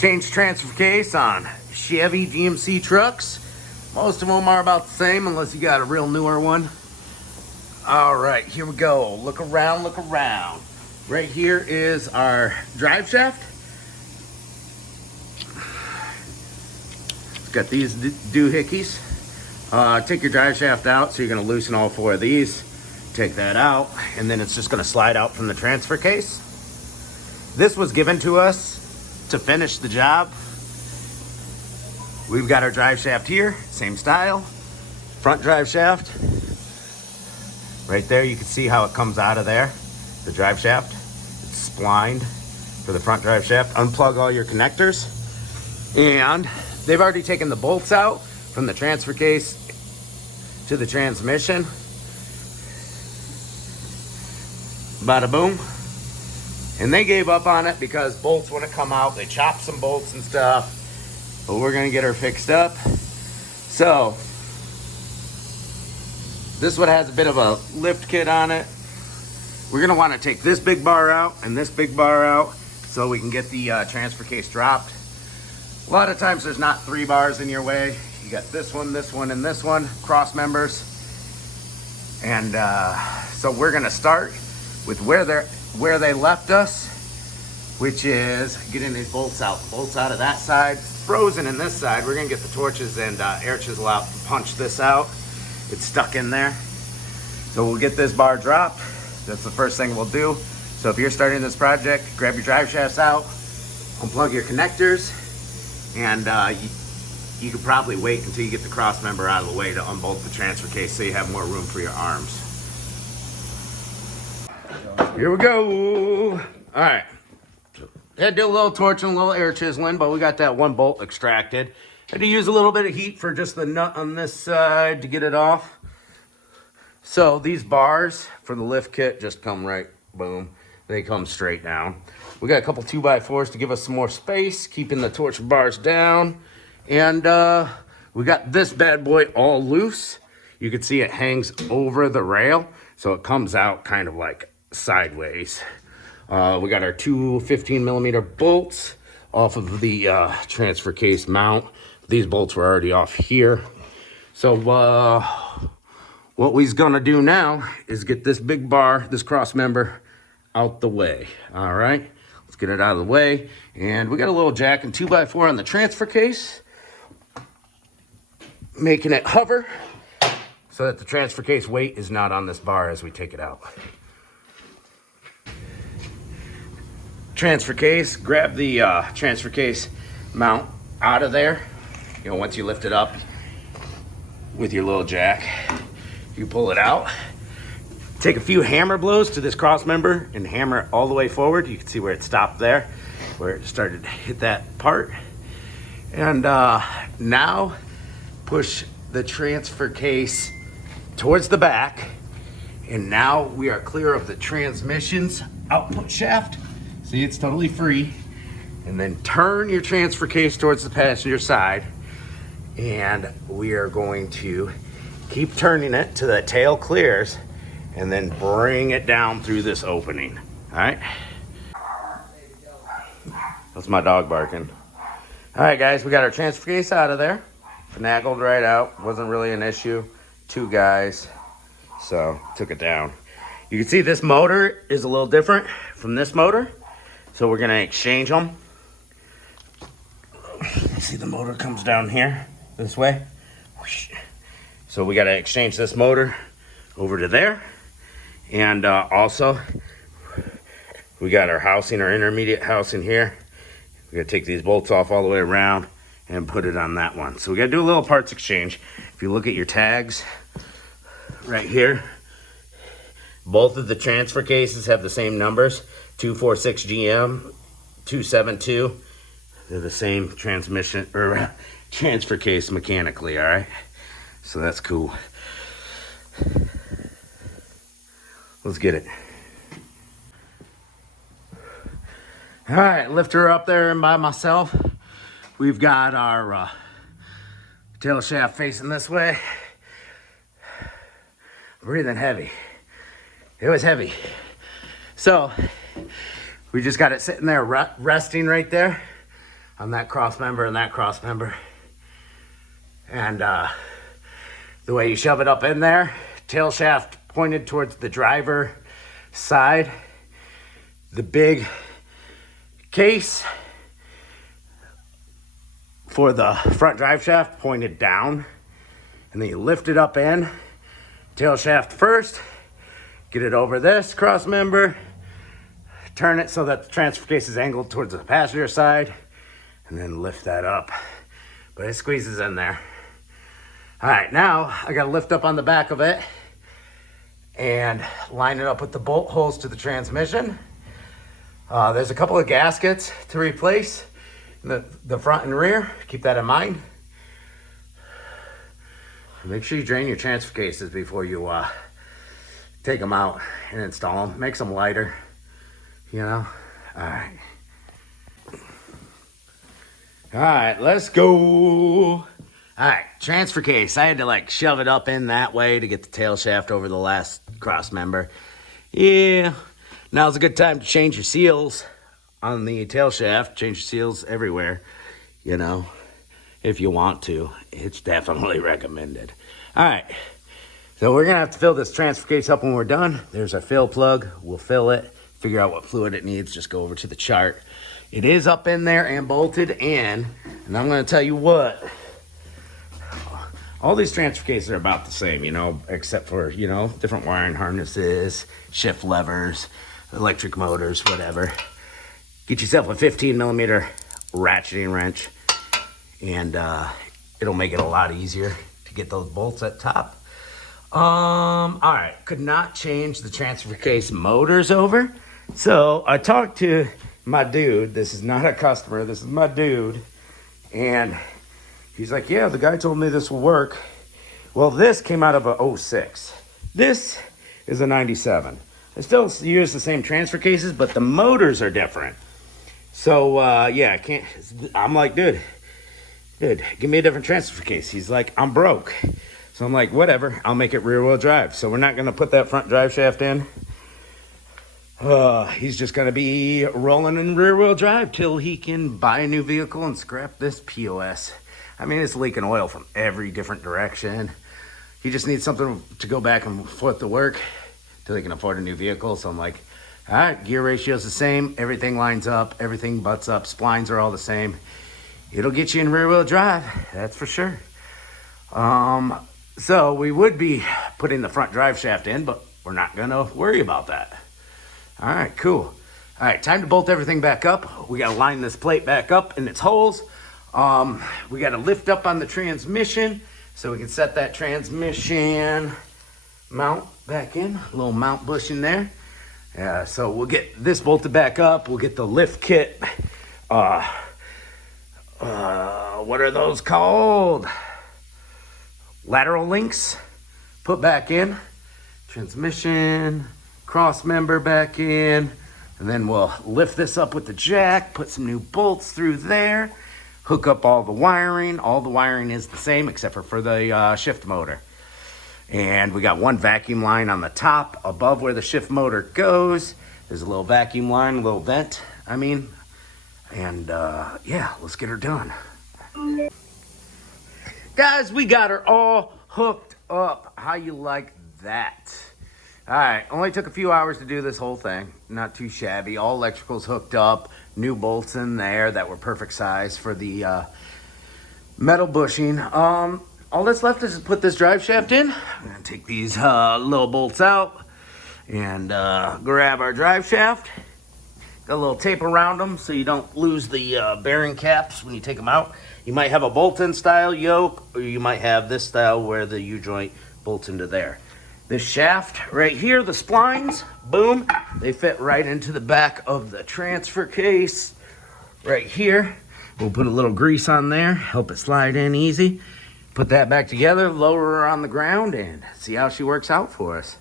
Change transfer case on Chevy GMC trucks. Most of them are about the same unless you got a real newer one. All right, here we go. Look around, look around. Right here is our drive shaft. It's got these doohickeys. Take your drive shaft out, so you're gonna loosen all four of these. Take that out, and then it's just gonna slide out from the transfer case. This was given to us to finish the job. We've got our drive shaft here, same style. Front drive shaft. Right there, you can see how it comes out of there. The drive shaft, it's splined for the front drive shaft. Unplug all your connectors. And they've already taken the bolts out from the transfer case to the transmission. Bada boom. And they gave up on it because bolts wouldn't come out. They chopped some bolts and stuff. But we're gonna get her fixed up. So, this one has a bit of a lift kit on it. We're gonna wanna take this big bar out and this big bar out so we can get the transfer case dropped. A lot of times there's not 3 bars in your way. You got this one, and this one, cross members. And so we're gonna start with where they left us, which is getting these bolts out. Bolts out of that side, frozen in this side. We're gonna get the torches and air chisel out, punch this out. It's stuck in there. So we'll get this bar dropped. That's the first thing we'll do. So if you're starting this project, grab your drive shafts out, unplug your connectors, and you could probably wait until you get the cross member out of the way to unbolt the transfer case so you have more room for your arms. Here we go. All right. Had to do a little torching, a little air chiseling, but we got that one bolt extracted. Had to use a little bit of heat for just the nut on this side to get it off. So these bars for the lift kit just come right, boom. They come straight down. We got a couple 2x4s to give us some more space, keeping the torch bars down. And we got this bad boy all loose. You can see it hangs over the rail, so it comes out kind of like sideways. We got our two 15mm bolts off of the transfer case mount. These bolts were already off here. So what we's gonna do now is get this big bar, this cross member, out the way. All right, let's get it out of the way. And we got a little jack and 2x4 on the transfer case, making it hover so that the transfer case weight is not on this bar as we take it out. Transfer case, grab the transfer case mount out of there. You know, once you lift it up with your little jack, you pull it out. Take a few hammer blows to this cross member and hammer it all the way forward. You can see where it stopped there, where it started to hit that part. And now push the transfer case towards the back. And now we are clear of the transmission's output shaft. See, it's totally free. And then turn your transfer case towards the passenger side. And we are going to keep turning it till the tail clears and then bring it down through this opening. All right. That's my dog barking. All right, guys, we got our transfer case out of there. Finagled right out. Wasn't really an issue. 2 guys. So took it down. You can see this motor is a little different from this motor. So we're gonna exchange them. See, the motor comes down here this way. So we gotta exchange this motor over to there. And also, we got our housing, our intermediate housing here. We gotta take these bolts off all the way around and put it on that one. So we gotta do a little parts exchange. If you look at your tags right here, both of the transfer cases have the same numbers, 246 GM, 272. They're the same transmission or transfer case mechanically, all right? So that's cool. Let's get it. All right, lift her up there and by myself. We've got our tail shaft facing this way. Breathing heavy. It was heavy. So we just got it sitting there resting right there. on that cross member and that cross member. And the way you shove it up in there, tail shaft pointed towards the driver side, the big case for the front drive shaft pointed down, and then you lift it up in, tail shaft first, get it over this cross member, turn it so that the transfer case is angled towards the passenger side, and then lift that up. But it squeezes in there. All right, now I gotta lift up on the back of it and line it up with the bolt holes to the transmission. There's a couple of gaskets to replace in the front and rear. Keep that in mind. Make sure you drain your transfer cases before you take them out and install them. Makes them lighter, you know. All right, let's go. All right, transfer case. I had to like shove it up in that way to get the tail shaft over the last cross member. Yeah, now's a good time to change your seals on the tail shaft. Change your seals everywhere, you know, if you want to. It's definitely recommended. All right, so we're gonna have to fill this transfer case up when we're done. There's our fill plug. We'll fill it, figure out what fluid it needs. Just go over to the chart. It is up in there and bolted in, and I'm gonna tell you what, all these transfer cases are about the same, you know, except for, you know, different wiring harnesses, shift levers, electric motors, whatever. Get yourself a 15 millimeter ratcheting wrench, and it'll make it a lot easier to get those bolts at top. All right, could not change the transfer case motors over. So I talked to my dude. This is not a customer, this is my dude. And he's like, yeah, the guy told me this will work. Well, this came out of a 06. This is a 97. I still use the same transfer cases, but the motors are different. So, yeah, I can't. I'm like, dude, give me a different transfer case. He's like, I'm broke. So I'm like, whatever, I'll make it rear wheel drive. So we're not going to put that front drive shaft in. He's just going to be rolling in rear wheel drive till he can buy a new vehicle and scrap this POS. I mean, it's leaking oil from every different direction. He just needs something to go back and forth to work till he can afford a new vehicle. So I'm like, all right, gear ratio's the same. Everything lines up. Everything butts up. Splines are all the same. It'll get you in rear wheel drive. That's for sure. So we would be putting the front drive shaft in, but we're not going to worry about that. All right, cool. All right, time to bolt everything back up. We got to line this plate back up in its holes. We got to lift up on the transmission so we can set that transmission mount back in. A little mount bush in there. So we'll get this bolted back up. We'll get the lift kit. What are those called? Lateral links put back in. Transmission, cross member back in. And then we'll lift this up with the jack, put some new bolts through there, hook up all the wiring. All the wiring is the same except for the shift motor. And we got one vacuum line on the top above where the shift motor goes. There's a little vacuum line, a little vent, and yeah, let's get her done. Guys, we got her all hooked up. How you like that? All right, only took a few hours to do this whole thing. Not too shabby. All electricals hooked up, new bolts in there that were perfect size for the metal bushing. All that's left is to put this drive shaft in. I'm gonna take these little bolts out and grab our drive shaft. Got a little tape around them so you don't lose the bearing caps when you take them out. You might have a bolt-in style yoke, or you might have this style where the U-joint bolts into there. This shaft right here, the splines, boom, they fit right into the back of the transfer case right here. We'll put a little grease on there, help it slide in easy. Put that back together, lower her on the ground, and see how she works out for us.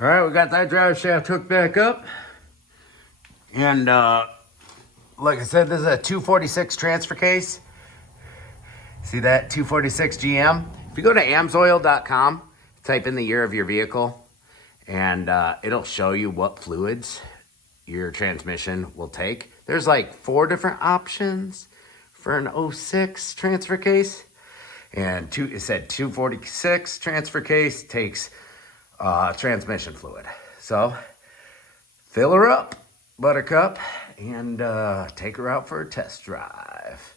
All right, we got that drive shaft hooked back up. And like I said, this is a 246 transfer case. See that, 246 GM? If you go to amsoil.com, type in the year of your vehicle, and it'll show you what fluids your transmission will take. There's like 4 different options for an '06 transfer case. And it said 246 transfer case takes transmission fluid. So fill her up, Buttercup, and take her out for a test drive.